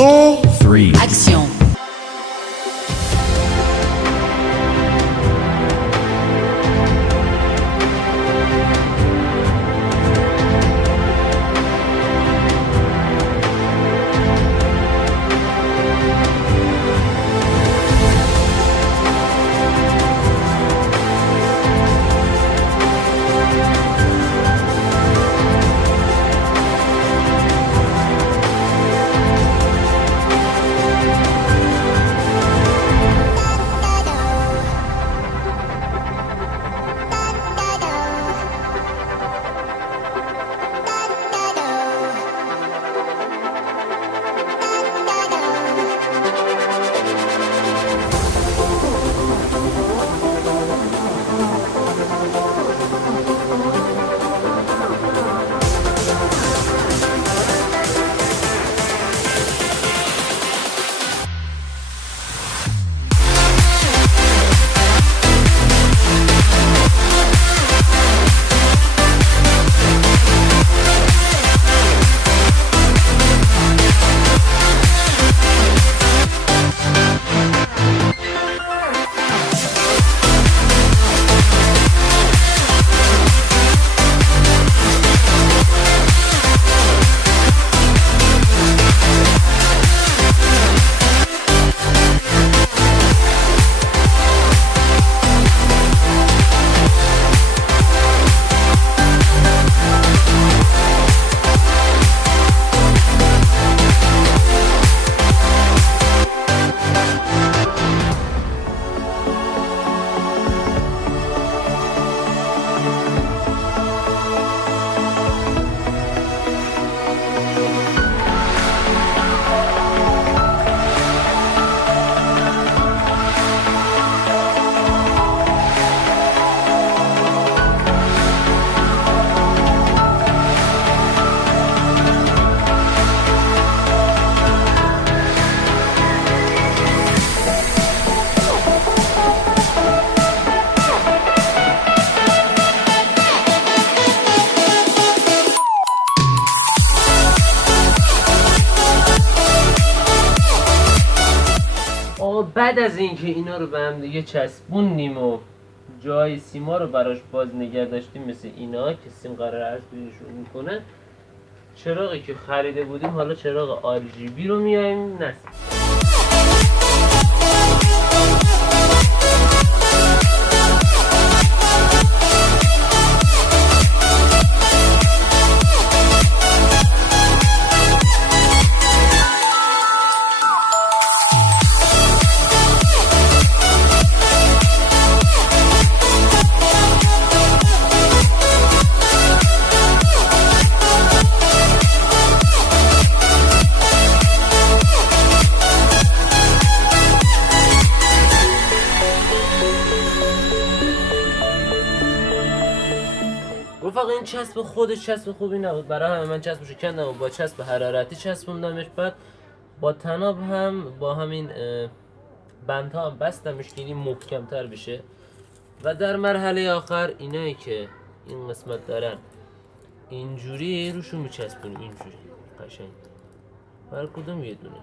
2 3 Action. بعد از اینکه اینا رو به هم دیگه چسبوندیم و جای سیما رو براش باز نگه داشتیم مثل اینا که سیم قرار از بیرونشون میکنه، چراغی که خریده بودیم حالا چراغ RGB رو میایم نصب. رفقا این چسب خودش چسب خوبی نبود، برای همه من چسبشو کندم و با چسب حرارتی چسبوندمش. بعد با طناب هم با همین بندها هم بستمش که این محکم‌تر بشه. و در مرحله آخر اینایی که این قسمت دارن اینجوری روشون میچسبونیم، اینجوری قشنگ. هر کدوم یه دونه.